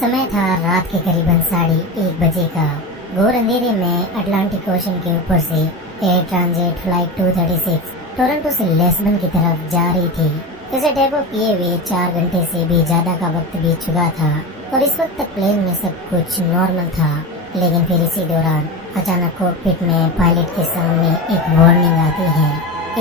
समय था रात के करीबन 1:30 का। घोर अंधेरे में अटलांटिक ओशन के ऊपर से एयर ट्रांजिट फ्लाइट 236 टोरंटो से लिस्बन की तरफ जा रही थी। इसे टेक ऑफ किए हुए 4 घंटे से भी ज्यादा का वक्त बीत चुका था और इस वक्त तक प्लेन में सब कुछ नॉर्मल था। लेकिन फिर इसी दौरान अचानक कॉकपिट में पायलट के सामने एक वार्निंग आती है,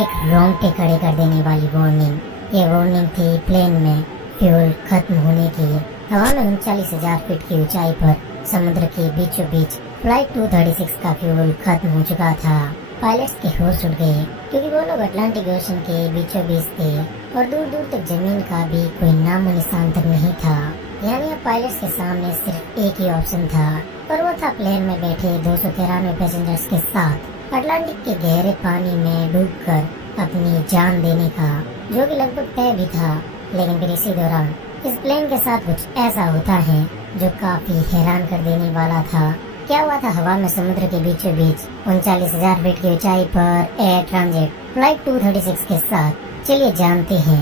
एक रोंगटे खड़े कर देने वाली वार्निंग। ये वार्निंग थी प्लेन में फ्यूल खत्म होने की। हवा में 39,000 फीट की ऊंचाई पर समुद्र के बीचों बीच फ्लाइट 236 का फ्यूल खत्म हो चुका था। पायलट्स के होश उड़ गए क्योंकि वो लोग अटलांटिक ओशन के बीचों बीच थे और दूर दूर तक जमीन का भी कोई नामो निशान तक नहीं था। यानी अब पायलट्स के सामने सिर्फ एक ही ऑप्शन था और वो था प्लेन में बैठे 293 पैसेंजर्स के साथ अटलांटिक के गहरे पानी में डूबकर अपनी जान देने का, जो कि लगभग तय भी था। लेकिन फिर इसी दौरान इस प्लेन के साथ कुछ ऐसा होता है जो काफी हैरान कर देने वाला था। क्या हुआ था हवा में समुद्र के बीचों बीच 39,000 फीट की ऊंचाई पर एयर ट्रांजिट फ्लाइट 236 के साथ, चलिए जानते हैं।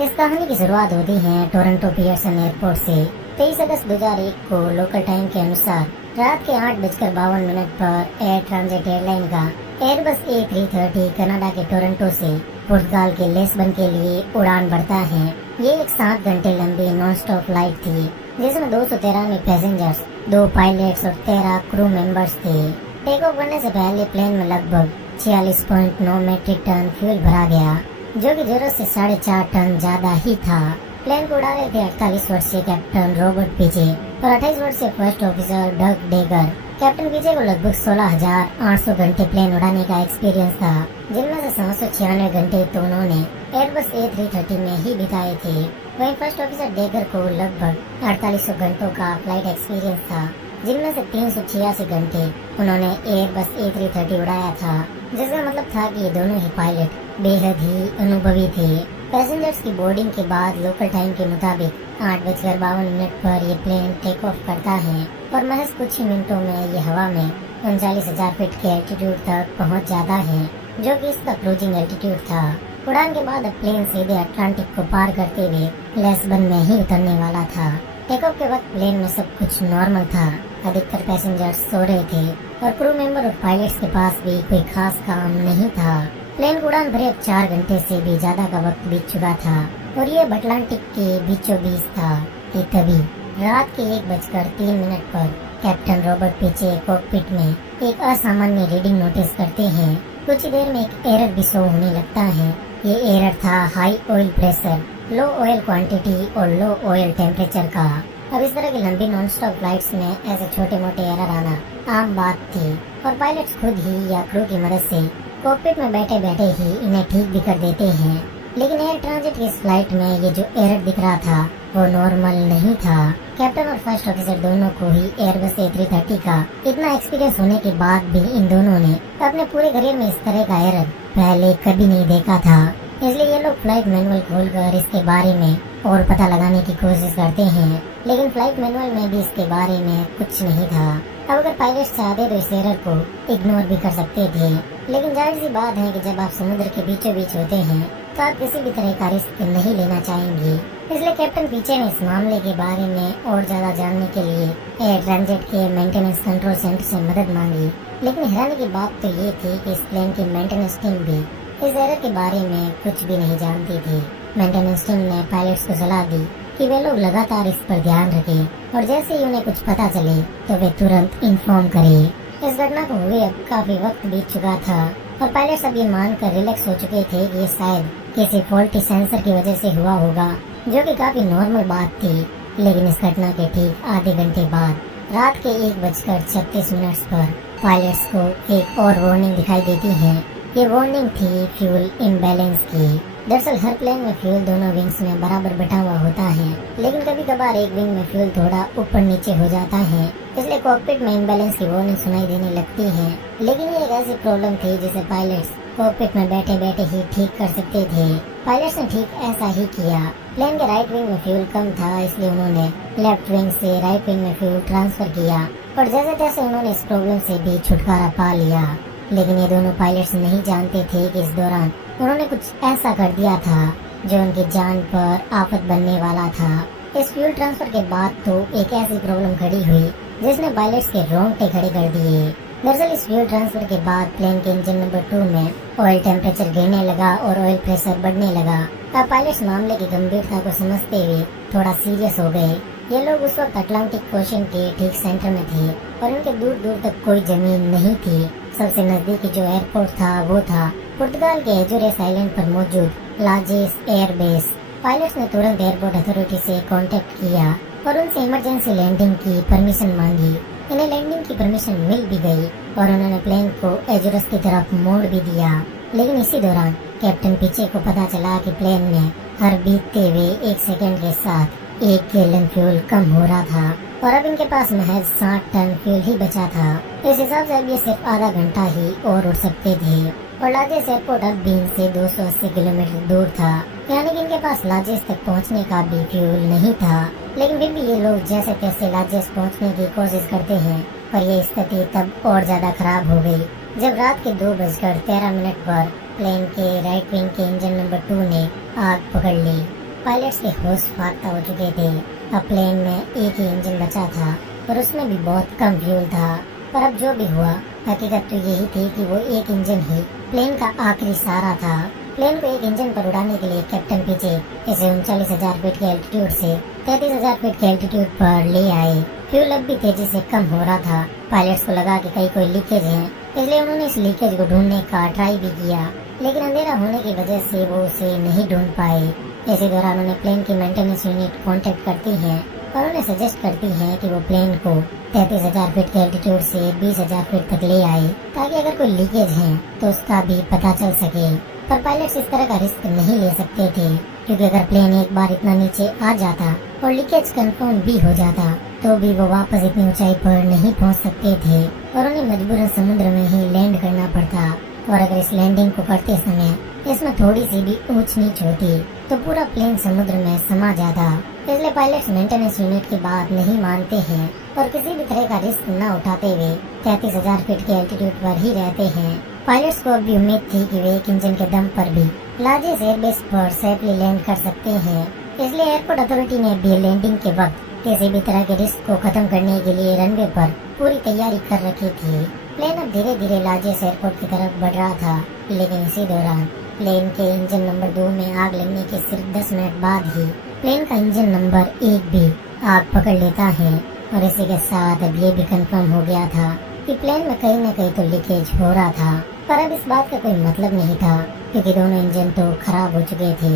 इस कहानी की शुरुआत होती है टोरंटो पियर्सन एयरपोर्ट से। 23 अगस्त 2001 को लोकल टाइम के अनुसार रात के 8:52 पर एयर ट्रांजिट एयरलाइन का एयरबस A330 कनाडा के टोरंटो से पुर्तगाल के लिस्बन के लिए उड़ान भरता है। ये एक 7 घंटे लंबी नॉन स्टॉप फ्लाइट थी जिसमें 293 पैसेंजर्स, 2 पायलट्स और 13 क्रू मेंबर्स थे। टेक ऑफ करने से पहले प्लेन में लगभग 46.9 मीट्रिक टन फ्यूल भरा गया, जो कि जरूरत से 4.5 टन ज्यादा ही था। प्लेन को उड़ा रहे थे 48 वर्षीय कैप्टन रॉबर्ट पीजे और 28 वर्षीय फर्स्ट ऑफिसर डग डेगर। कैप्टन पीजे को लगभग 16,800 घंटे प्लेन उड़ाने का एक्सपीरियंस था, जिनमें से 796 घंटे तो उन्होंने एयरबस A330 में ही बिताए थे। वहीं फर्स्ट ऑफिसर डेगर को लगभग 4800 घंटों का फ्लाइट एक्सपीरियंस था, जिनमें से 386 घंटे उन्होंने एयरबस A330 उड़ाया था, जिसका मतलब था कि ये दोनों ही पायलट बेहद ही अनुभवी थे। पैसेंजर्स की बोर्डिंग के बाद लोकल टाइम के मुताबिक 8:52 पर ये प्लेन टेक ऑफ करता है और महज कुछ ही मिनटों में ये हवा में 39,000 फीट के एल्टीट्यूड तक पहुंच जाता है, जो कि इसका क्रूजिंग एल्टीट्यूड था। उड़ान के बाद अब प्लेन सीधे अटलांटिक को पार करते हुए लिस्बन में ही उतरने वाला था। टेक ऑफ के वक्त प्लेन में सब कुछ नॉर्मल था। अधिकतर पैसेंजर्स सो रहे थे और क्रू मेंबर और पायलट्स के पास भी कोई खास काम नहीं था। प्लेन को उड़ान भरे 4 घंटे से भी ज्यादा का वक्त बीत चुका था और ये अटलांटिक के बीचों बीच था कि तभी रात के 1:03 पर कैप्टन रॉबर्ट पीजे कॉकपिट में एक असामान्य रीडिंग नोटिस करते हैं। कुछ ही देर में एक एरर भी शो होने लगता है। ये एरर था हाई ऑयल प्रेशर, लो ऑयल क्वांटिटी और लो ऑयल टेम्परेचर का। अब इस तरह की लंबी नॉन स्टॉप फ्लाइट्स में ऐसे छोटे मोटे एरर आना आम बात थी और पायलट्स खुद ही या क्रू की मदद से कॉकपिट में बैठे बैठे ही इन्हें ठीक भी कर देते हैं। लेकिन एयर ट्रांजिट की इस फ्लाइट में ये जो एरर दिख रहा था वो नॉर्मल नहीं था। कैप्टन और फर्स्ट ऑफिसर दोनों को ही एयरबस A330 का इतना एक्सपीरियंस होने के बाद भी इन दोनों ने अपने पूरे करियर में इस तरह का एरर पहले कभी नहीं देखा था। इसलिए ये लोग फ्लाइट मैनुअल खोलकर इसके बारे में और पता लगाने की कोशिश करते हैं, लेकिन फ्लाइट मैनुअल में भी इसके बारे में कुछ नहीं था। अब अगर पायलट्स चाहते तो इस एरर को इग्नोर भी कर सकते थे, लेकिन जाहिर सी बात है कि जब आप समुद्र के बीचों बीच होते हैं तो आप किसी भी तरह का रिस्क नहीं लेना चाहेंगे। इसलिए कैप्टन पीजे ने इस मामले के बारे में और ज्यादा जानने के लिए एयर ट्रांजिट के मेंटेनेंस कंट्रोल सेंटर से मदद मांगी। लेकिन हैरानी की बात तो ये थी कि इस प्लेन की मेंटेनेंस टीम भी इस एरर के बारे में कुछ भी नहीं जानती थी। मेंटेनेंस टीम ने पायलट्स को सलाह दी कि वे लोग लगातार इस पर ध्यान रखें और जैसे ही उन्हें कुछ पता चले तो वे तुरंत इन्फॉर्म करें। इस घटना को हुए अब काफी वक्त बीत चुका था और पायलट्स अब ये मानकर रिलैक्स हो चुके थे कि ये शायद किसी फॉल्टी सेंसर की वजह से हुआ होगा, जो कि काफी नॉर्मल बात थी। लेकिन इस घटना के ठीक आधे घंटे बाद रात के 1:36 पर पायलट्स को एक और वार्निंग दिखाई देती है। ये वार्निंग थी फ्यूल इम्बैलेंस की। दरअसल हर प्लेन में फ्यूल दोनों विंग्स में बराबर बटा हुआ होता है, लेकिन कभी कभार एक विंग में फ्यूल थोड़ा ऊपर नीचे हो जाता है, इसलिए कॉकपिट में इम्बैलेंस की वार्निंग सुनाई देने लगती है। लेकिन ये एक ऐसी प्रॉब्लम थी जिसे पायलट्स कॉकपिट में बैठे बैठे ही ठीक कर सकते थे। पायलट्स ने ठीक ऐसा ही किया। प्लेन के राइट विंग में फ्यूल कम था, इसलिए उन्होंने लेफ्ट विंग से राइट विंग में फ्यूल ट्रांसफर किया और जैसे तैसे उन्होंने इस प्रॉब्लम से भी छुटकारा पा लिया। लेकिन ये दोनों पायलट्स नहीं जानते थे कि इस दौरान उन्होंने कुछ ऐसा कर दिया था जो उनकी जान पर आफत बनने वाला था। इस फ्यूल ट्रांसफर के बाद तो एक ऐसी प्रॉब्लम खड़ी हुई जिसने पायलट्स के रोंगटे खड़े कर दिए। दरअसल इस फ्यूल ट्रांसफर के बाद प्लेन के इंजन नंबर 2 में ऑयल टेम्परेचर गिरने लगा और ऑयल प्रेशर बढ़ने लगा। अब पायलट्स मामले की गंभीरता को समझते हुए थोड़ा सीरियस हो गए। ये लोग उस वक्त अटलांटिक ओशन के ठीक सेंटर में थे और उनके दूर दूर तक कोई जमीन नहीं थी। सबसे नजदीकी जो एयरपोर्ट था वो था पुर्तगाल के एजोरेस आइलैंड पर मौजूद लाजेस एयरबेस। पायलट्स ने तुरंत एयरपोर्ट अथॉरिटी से कांटेक्ट किया और उनसे इमरजेंसी लैंडिंग की परमिशन मांगी। इन्हें लैंडिंग की परमिशन मिल भी गई और उन्होंने प्लेन को एजोरेस की तरफ मोड़ भी दिया। लेकिन इसी दौरान कैप्टन पीछे को पता चला कि प्लेन में हर बीतते हुए 1 सेकंड के साथ 1 गैलन फ्यूल कम हो रहा था और अब इनके पास महज 60 टन फ्यूल ही बचा था। इस हिसाब से अब ये सिर्फ आधा घंटा ही और उड़ सकते थे और लाजेस एयरपोर्ट अब भी इनसे 280 किलोमीटर दूर था, यानी कि इनके पास लाजेस तक पहुंचने का भी फ्यूल नहीं था। लेकिन फिर भी ये लोग जैसे तैसे लाजेस पहुंचने की कोशिश करते हैं और ये स्थिति तब और ज्यादा खराब हो गई जब रात के 2:13 पर प्लेन के राइट विंग के इंजन नंबर 2 ने आग पकड़ ली। पायलट्स के होश फाख्ता हो चुके थे। अब प्लेन में एक ही इंजन बचा था और उसमें भी बहुत कम फ्यूल था। पर अब जो भी हुआ हकीकत तो यही थी कि वो एक इंजन ही प्लेन का आखिरी सहारा था। प्लेन को एक इंजन पर उड़ाने के लिए कैप्टन पीछे इसे 39,000 फीट के एल्टीट्यूड से 33,000 फीट के एल्टीट्यूड पर ले आए। फ्यूल अब भी तेजी से कम हो रहा था। पायलट्स को लगा कि कहीं कोई लीकेज है, इसलिए उन्होंने इस लीकेज को ढूंढने का ट्राई भी किया, लेकिन अंधेरा होने की वजह से वो उसे नहीं ढूंढ पाए। इसी दौरान उन्हें प्लेन की मेंटेनेंस यूनिट कांटेक्ट करती है और उन्हें सजेस्ट करती है कि वो प्लेन को 33,000 फीट के एल्टीट्यूड से 20,000 फीट तक ले आए ताकि अगर कोई लीकेज है तो उसका भी पता चल सके। पर पायलट्स इस तरह का रिस्क नहीं ले सकते थे क्योंकि अगर प्लेन एक बार इतना नीचे आ जाता और लीकेज कंफर्म भी हो जाता तो भी वो वापस इतनी ऊंचाई पर नहीं पहुंच सकते थे और उन्हें मजबूरन समुद्र में ही लैंड करना पड़ता। और अगर इस लैंडिंग को करते समय इसमें थोड़ी सी भी ऊंच नीच होती तो पूरा प्लेन समुद्र में समा जाता। इसलिए पायलट्स मेंटेनेंस यूनिट की बात नहीं मानते हैं और किसी भी तरह का रिस्क न उठाते हुए 33,000 फीट के एल्टीट्यूड पर ही रहते हैं। पायलट्स को अब भी उम्मीद थी कि वे एक इंजन के दम पर भी लाजेस एयरबेस पर सेफली लैंड कर सकते हैं। इसलिए एयरपोर्ट अथॉरिटी ने भी लैंडिंग के वक्त किसी भी तरह के रिस्क को खत्म करने के लिए रनवे पर पूरी तैयारी कर रखी थी। प्लेन अब धीरे धीरे लाजेस एयरपोर्ट की तरफ बढ़ रहा था, लेकिन इसी दौरान प्लेन के इंजन नंबर 2 में आग लगने के सिर्फ 10 मिनट बाद ही प्लेन का इंजन नंबर 1 भी आग पकड़ लेता है। और इसी के साथ अब ये भी कंफर्म हो गया था कि प्लेन में कहीं न कहीं तो लीकेज हो रहा था। पर अब इस बात का कोई मतलब नहीं था क्योंकि दोनों इंजन तो खराब हो चुके थे।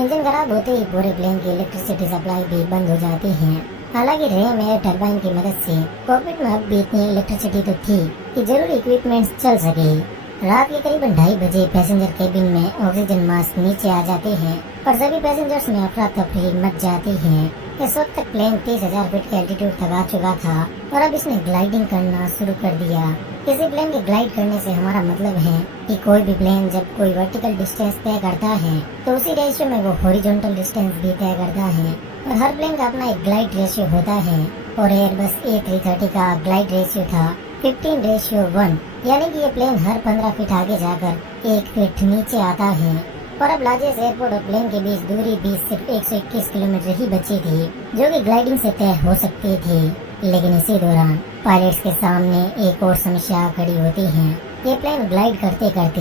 इंजन खराब होते ही पूरे प्लेन की इलेक्ट्रिसिटी सप्लाई भी बंद हो जाती है। हालांकि रेम एयर टरबाइन की मदद से कॉकपिट में अब भी इतनी इलेक्ट्रिसिटी तो थी कि जरूरी इक्विपमेंट्स चल सके। रात के करीबन 2:30 बजे पैसेंजर केबिन में ऑक्सीजन मास्क नीचे आ जाते हैं और सभी पैसेंजर्स में अफरा तफरी मच जाती है। इस वक्त तक प्लेन 30,000 फीट के एल्टीट्यूड तक आ चुका था और अब इसने ग्लाइडिंग करना शुरू कर दिया। किसी प्लेन के ग्लाइड करने से हमारा मतलब है कि कोई भी प्लेन जब कोई वर्टिकल डिस्टेंस तय करता है तो उसी रेशियो में वो हॉरिजॉन्टल डिस्टेंस भी तय करता है और हर प्लेन का अपना एक ग्लाइड रेशियो होता है और एयरबस A330 का ग्लाइड रेशियो था 15:1, यानी कि ये प्लेन हर 15 फीट आगे जाकर 1 फीट नीचे आता है। और अब लाजेस एयरपोर्ट और प्लेन के बीच दूरी भी सिर्फ 121 किलोमीटर ही बची थी जो कि ग्लाइडिंग से तय हो सकती थी। लेकिन इसी दौरान पायलट्स के सामने एक और समस्या खड़ी होती है। ये प्लेन ग्लाइड करते करते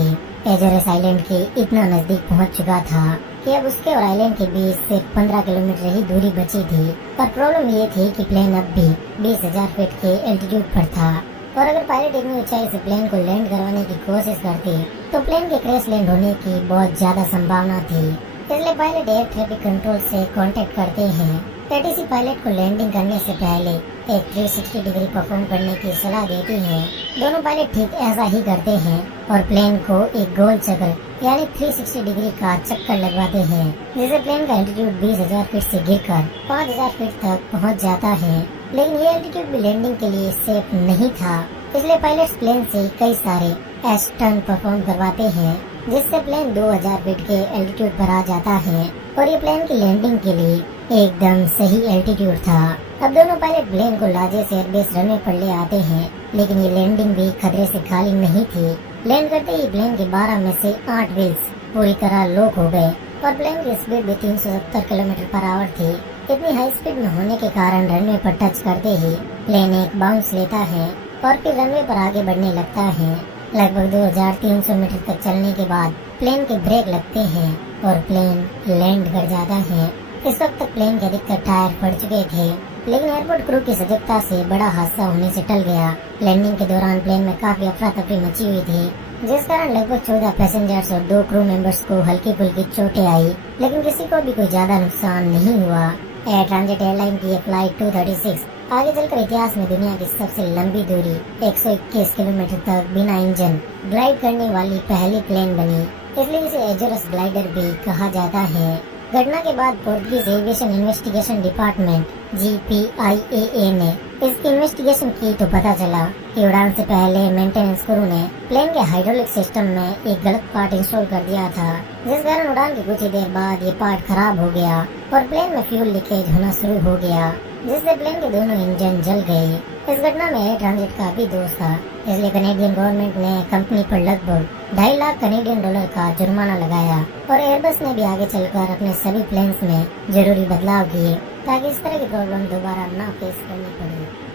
एजोरेस आइलैंड के इतना नजदीक पहुंच चुका था कि अब उसके और आइलैंड के बीच सिर्फ 15 किलोमीटर ही दूरी बची थी। पर प्रॉब्लम ये थी कि प्लेन अब भी 20,000 फीट के एल्टीट्यूड पर था और अगर पायलट इतनी ऊंचाई से प्लेन को लैंड करवाने की कोशिश करते तो प्लेन के क्रैश लैंड होने की बहुत ज्यादा संभावना थी। इसलिए पायलट एयर ट्रैफिक कंट्रोल से कांटेक्ट करते हैं। एटीसी पायलट को लैंडिंग करने से पहले एक 360 डिग्री परफॉर्म करने की सलाह देती है। दोनों पायलट ठीक ऐसा ही करते हैं और प्लेन को एक गोल चक्कर यानी 360 डिग्री का चक्कर लगवाते हैं, जिससे प्लेन का एल्टीट्यूड 20,000 फीट से गिरकर 5,000 फीट तक पहुंच जाता है। लेकिन ये एल्टीट्यूड भी लैंडिंग के लिए सेफ नहीं था, इसलिए पायलट्स प्लेन से कई सारे टर्न परफॉर्म करवाते हैं जिससे प्लेन 2,000 फीट के एल्टीट्यूड पर आ जाता है और ये प्लेन की लैंडिंग के लिए एकदम सही एल्टीट्यूड था। अब दोनों पायलट प्लेन को लाजेस एयरबेस रनवे पर ले आते हैं, लेकिन ये लैंडिंग भी खतरे से खाली नहीं थी। लैंड करते ही प्लेन के 12 में से 8 व्हील्स पूरी तरह लॉक हो गए और प्लेन की स्पीड भी 370 किलोमीटर पर आवर थी। इतनी हाई स्पीड में होने के कारण रनवे पर टच करते ही प्लेन एक बाउंस लेता है और फिर रनवे पर आगे बढ़ने लगता है। लगभग 2300 मीटर तक चलने के बाद प्लेन के ब्रेक लगते हैं और प्लेन लैंड कर जाता है। इस वक्त तक प्लेन के अधिकतर टायर फट चुके थे, लेकिन एयरपोर्ट क्रू की सजगता से बड़ा हादसा होने से टल गया। लैंडिंग के दौरान प्लेन में काफी अफरा तफरी मची हुई थी, जिस कारण लगभग 14 पैसेंजर्स और 2 क्रू मेंबर्स को हल्की फुल्की चोटें आई, लेकिन किसी को भी कोई ज्यादा नुकसान नहीं हुआ। एयर ट्रांजिट एयरलाइन की यह फ्लाइट 236 आगे चलकर इतिहास में दुनिया की सबसे लंबी दूरी 121 किलोमीटर तक बिना इंजन ग्लाइड करने वाली पहली प्लेन बनी, इसलिए इसे एजोरस ग्लाइडर भी कहा जाता है। घटना के बाद Portuguese aviation investigation department GPIAA ने इसकी इन्वेस्टिगेशन की तो पता चला कि उड़ान से पहले मेंटेनेंस क्रू ने प्लेन के हाइड्रोलिक सिस्टम में एक गलत पार्ट इंस्टॉल कर दिया था, जिस कारण उड़ान की कुछ ही देर बाद ये पार्ट खराब हो गया और प्लेन में फ्यूल लीकेज होना शुरू हो गया, जिससे प्लेन के दोनों इंजन जल गए। इस घटना में एयर ट्रांजिट का भी दोष था, इसलिए कनेडियन गवर्नमेंट ने कंपनी पर लगभग 2.5 लाख कनेडियन डॉलर का जुर्माना लगाया और एयरबस ने भी आगे चलकर अपने सभी प्लेन्स में जरूरी बदलाव किए ताकि इस तरह की प्रॉब्लम दोबारा न फेस करनी पड़े।